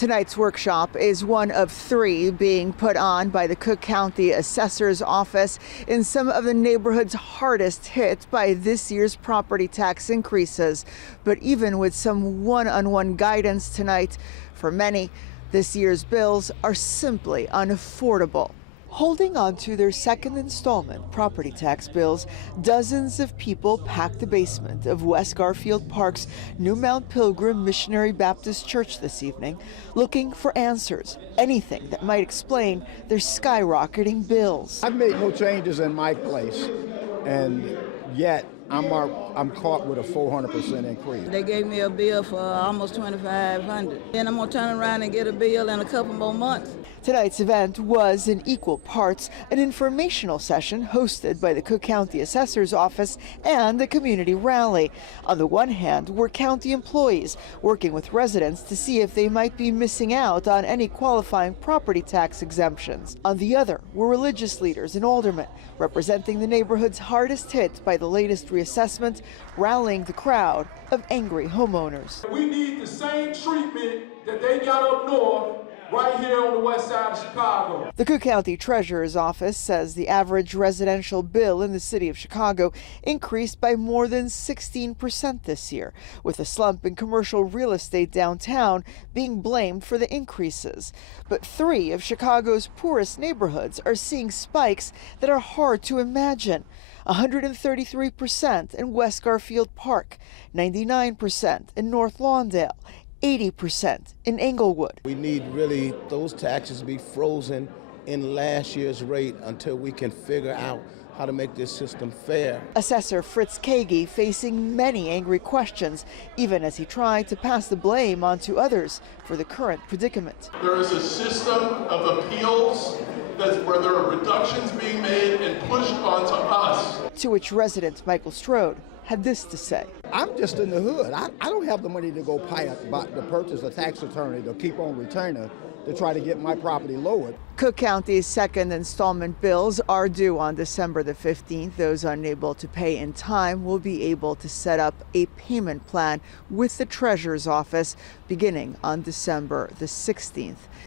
Tonight's workshop is one of 3 being put on by the Cook County Assessor's Office in some of the neighborhoods hardest hit by this year's property tax increases. But even with some one-on-one guidance tonight, for many, this year's bills are simply unaffordable. Holding on to their second installment property tax bills, dozens of people packed the basement of West Garfield Park's New Mount Pilgrim Missionary Baptist Church this evening, looking for answers, anything that might explain their skyrocketing bills. I've made no changes in my place, and yet I'm caught with a 400% increase. They gave me a bill for almost $2,500. Then I'm gonna turn around and get a bill in a couple more months. Tonight's event was in equal parts an informational session hosted by the Cook County Assessor's Office and the community rally. On the one hand were county employees working with residents to see if they might be missing out on any qualifying property tax exemptions. On the other were religious leaders and aldermen representing the neighborhoods hardest hit by the latest reassessment, rallying the crowd of angry homeowners. We need the same treatment that they got up north right here on the west side of Chicago. The Cook County Treasurer's Office says the average residential bill in the city of Chicago increased by more than 16% this year, with a slump in commercial real estate downtown being blamed for the increases. But 3 of Chicago's poorest neighborhoods are seeing spikes that are hard to imagine. 133% in West Garfield Park, 99% in North Lawndale, 80% in Englewood. We need really those taxes to be frozen in last year's rate until we can figure out how to make this system fair. Assessor Fritz Kagi facing many angry questions, even as he tried to pass the blame onto others for the current predicament. There is a system of appeals where there are reductions being made and pushed onto us. To which resident Michael Strode had this to say. I'm just in the hood. I don't have the money to go to purchase a tax attorney to keep on returning to try to get my property lowered. Cook County's second installment bills are due on December the 15th. Those unable to pay in time will be able to set up a payment plan with the Treasurer's Office beginning on December the 16th.